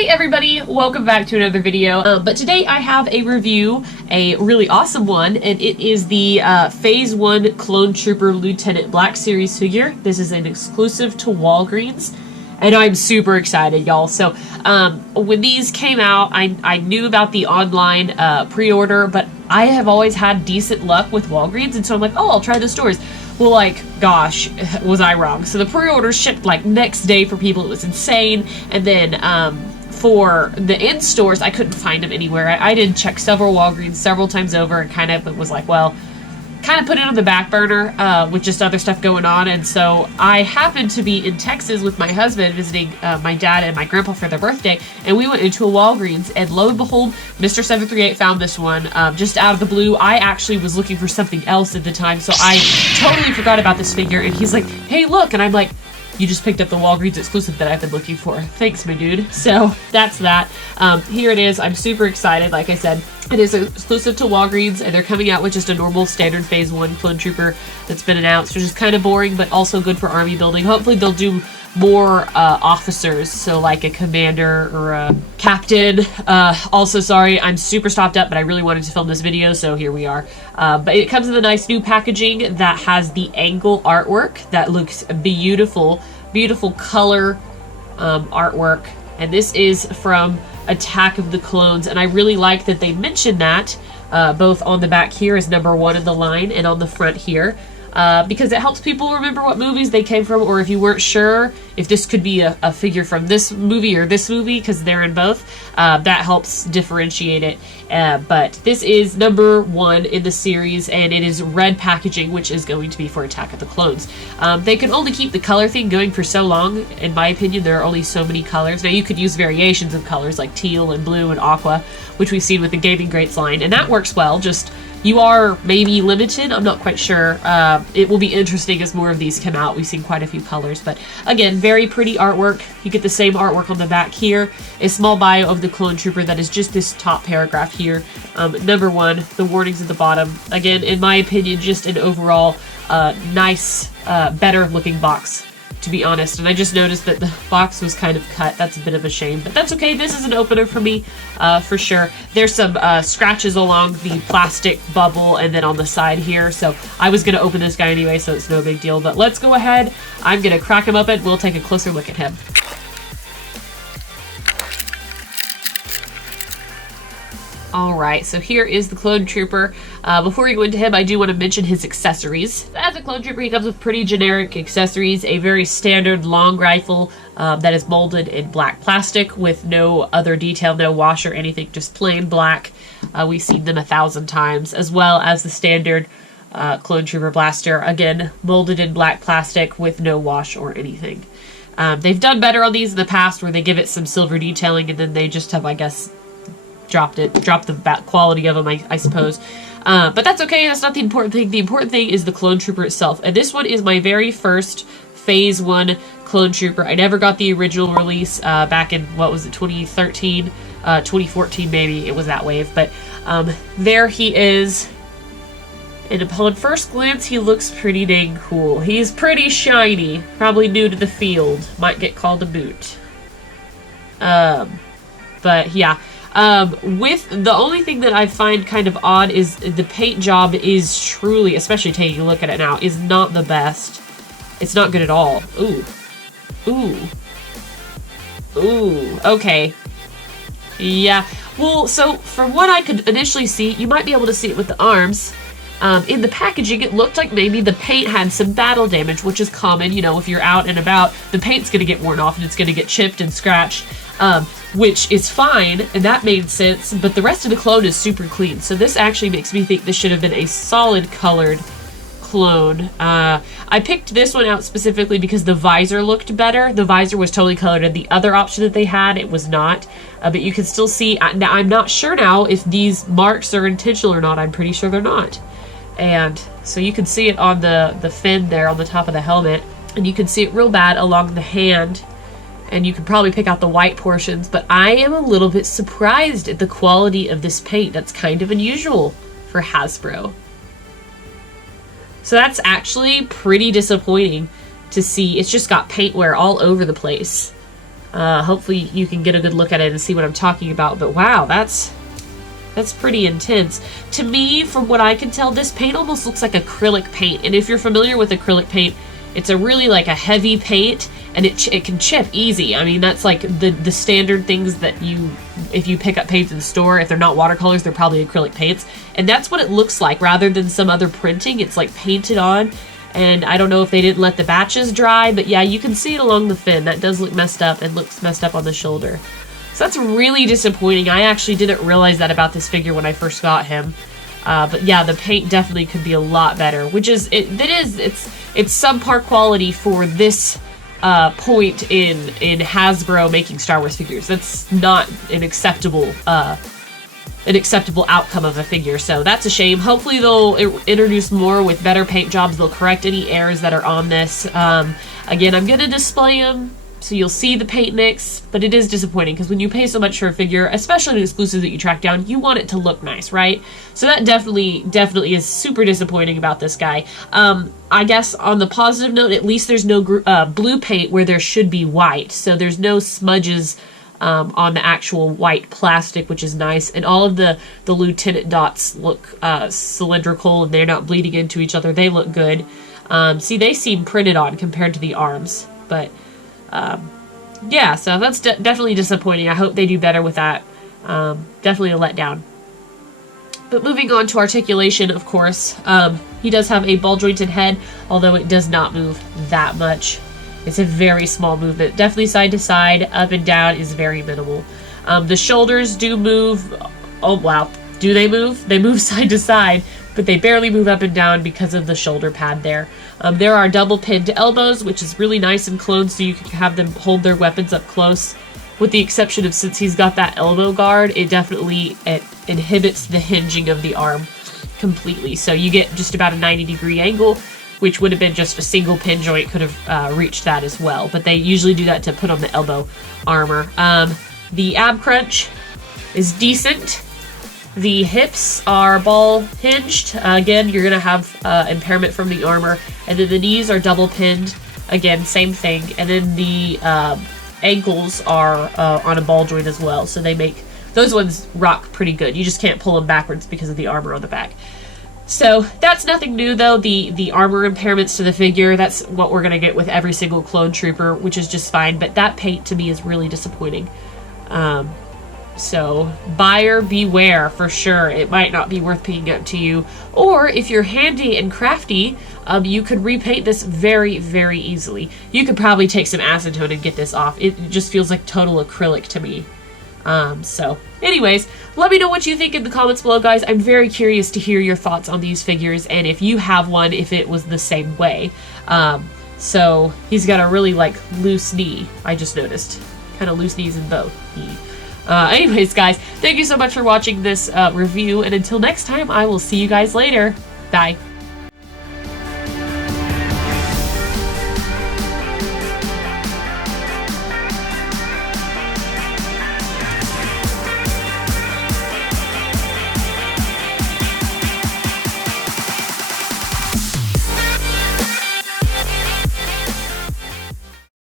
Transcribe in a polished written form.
Hey everybody, welcome back to another video. But today I have a review, a really awesome one, and it is the Phase 1 Clone Trooper Lieutenant Black Series figure. This is an exclusive to Walgreens, and I'm super excited, y'all. So when these came out, I knew about the online pre-order, but I have always had decent luck with Walgreens, and so I'm like, oh, I'll try the stores. Well, like, gosh, was I wrong. So the pre-order shipped, like, next day for people. It was insane. And then, for the in-stores, I couldn't find them anywhere. I did check several Walgreens several times over and kind of was like, well, kind of put it on the back burner with just other stuff going on. And so I happened to be in Texas with my husband visiting my dad and my grandpa for their birthday, and we went into a Walgreens, and lo and behold, Mr. 738 found this one just out of the blue. I actually was looking for something else at the time, so I totally forgot about this figure, and he's like, hey, look, and I'm like, you just picked up the Walgreens exclusive that I've been looking for. Thanks, my dude. So that's that. Here it is. I'm super excited. Like I said, it is exclusive to Walgreens, and they're coming out with just a normal standard Phase 1 Clone Trooper that's been announced, which is kind of boring, but also good for army building. Hopefully they'll do more officers, so like a commander or a captain. Also, sorry, I'm super stopped up, but I really wanted to film this video, so here we are. But it comes with a nice new packaging that has the angle artwork that looks beautiful. Beautiful color artwork, and this is from Attack of the Clones, and I really like that they mention that both on the back here as #1 in the line and on the front here, because it helps people remember what movies they came from, or if you weren't sure if this could be a figure from this movie or this movie, because they're in both, that helps differentiate it. But this is #1 in the series, and it is red packaging, which is going to be for Attack of the Clones. They can only keep the color thing going for so long. In my opinion, there are only so many colors. Now, you could use variations of colors like teal and blue and aqua, which we've seen with the Gaming Greats line, and that works well. Just you are maybe limited. I'm not quite sure. It will be interesting as more of these come out. We've seen quite a few colors, but again, very pretty artwork. You get the same artwork on the back here. A small bio of the Clone Trooper that is just this top paragraph here. #1, the warnings at the bottom. Again, in my opinion, just an overall nice, better looking box, to be honest. And I just noticed that the box was kind of cut. That's a bit of a shame, but that's okay. This is an opener for me, for sure. There's some scratches along the plastic bubble and then on the side here, so I was going to open this guy anyway, so it's no big deal. But let's go ahead. I'm going to crack him open. We'll take a closer look at him. Alright, so here is the Clone Trooper. Before we go into him, I do want to mention his accessories. As a Clone Trooper, he comes with pretty generic accessories. A very standard long rifle that is molded in black plastic with no other detail, no wash or anything, just plain black. We've seen them 1,000 times, as well as the standard Clone Trooper blaster, again, molded in black plastic with no wash or anything. They've done better on these in the past, where they give it some silver detailing and then they just have, I guess, dropped the quality of them, I suppose. But that's okay. That's not the important thing. The important thing is the Clone Trooper itself. And this one is my very first Phase 1 Clone Trooper. I never got the original release back in, what was it, 2013? 2014 maybe. It was that wave. But there he is. And upon first glance, he looks pretty dang cool. He's pretty shiny. Probably new to the field. Might get called a boot. But yeah. With the only thing that I find kind of odd is the paint job is truly, especially taking a look at it now, is not the best. It's not good at all. Ooh. Ooh. Ooh. Okay. Yeah. Well, so from what I could initially see, you might be able to see it with the arms. In the packaging, it looked like maybe the paint had some battle damage, which is common. You know, if you're out and about, the paint's going to get worn off and it's going to get chipped and scratched, which is fine, and that made sense, but the rest of the clone is super clean. So this actually makes me think this should have been a solid colored clone. I picked this one out specifically because the visor looked better. The visor was totally colored, and the other option that they had, it was not. But you can still see, now I'm not sure now if these marks are intentional or not. I'm pretty sure they're not. And so you can see it on the fin there on the top of the helmet, and you can see it real bad along the hand, and you can probably pick out the white portions, but I am a little bit surprised at the quality of this paint. That's kind of unusual for Hasbro. So that's actually pretty disappointing to see. It's just got paint wear all over the place. Hopefully you can get a good look at it and see what I'm talking about. But wow, that's pretty intense. To me, from what I can tell, this paint almost looks like acrylic paint. And if you're familiar with acrylic paint, it's a really like a heavy paint, and it can chip easy. I mean, that's like the standard things that if you pick up paints in the store, if they're not watercolors, they're probably acrylic paints. And that's what it looks like rather than some other printing. It's like painted on. And I don't know if they didn't let the batches dry, but yeah, you can see it along the fin. That does look messed up and looks messed up on the shoulder. So that's really disappointing. I actually didn't realize that about this figure when I first got him. But yeah, the paint definitely could be a lot better, which is, it's subpar quality for this point in Hasbro making Star Wars figures. That's not an acceptable outcome of a figure, so that's a shame. Hopefully they'll introduce more with better paint jobs. They'll correct any errors that are on this. Again, I'm gonna display them so you'll see the paint mix, but it is disappointing because when you pay so much for a figure, especially an exclusive that you track down, you want it to look nice, right? So that definitely is super disappointing about this guy. I guess on the positive note, at least there's no blue paint where there should be white, so there's no smudges on the actual white plastic, which is nice. And all of the lieutenant dots look cylindrical, and they're not bleeding into each other. They look good. See, they seem printed on compared to the arms, but yeah, so that's definitely disappointing. I hope they do better with that. Definitely a letdown. But moving on to articulation, of course, he does have a ball-jointed head, although it does not move that much. It's a very small movement. Definitely side to side, up and down is very minimal. The shoulders do move. Oh, wow. Do they move? They move side to side, but they barely move up and down because of the shoulder pad there. There are double pinned elbows, which is really nice in clones, so you can have them hold their weapons up close. With the exception of, since he's got that elbow guard, it inhibits the hinging of the arm completely. So you get just about a 90-degree angle, which would have been just a single pin joint could have reached that as well. But they usually do that to put on the elbow armor. The ab crunch is decent. The hips are ball hinged. Again, you're going to have impairment from the armor. And then the knees are double pinned. Again, same thing. And then the ankles are on a ball joint as well. So they make those ones rock pretty good. You just can't pull them backwards because of the armor on the back. So that's nothing new though. The armor impairments to the figure, that's what we're going to get with every single clone trooper, which is just fine. But that paint to me is really disappointing. So buyer beware for sure. It might not be worth picking up to you. Or if you're handy and crafty, you could repaint this very, very easily. You could probably take some acetone and get this off. It just feels like total acrylic to me. So anyways, let me know what you think in the comments below, guys. I'm very curious to hear your thoughts on these figures and if you have one, if it was the same way. So he's got a really like loose knee, I just noticed. Kind of loose knees in both. Anyways, guys, thank you so much for watching this review, and until next time, I will see you guys later. Bye.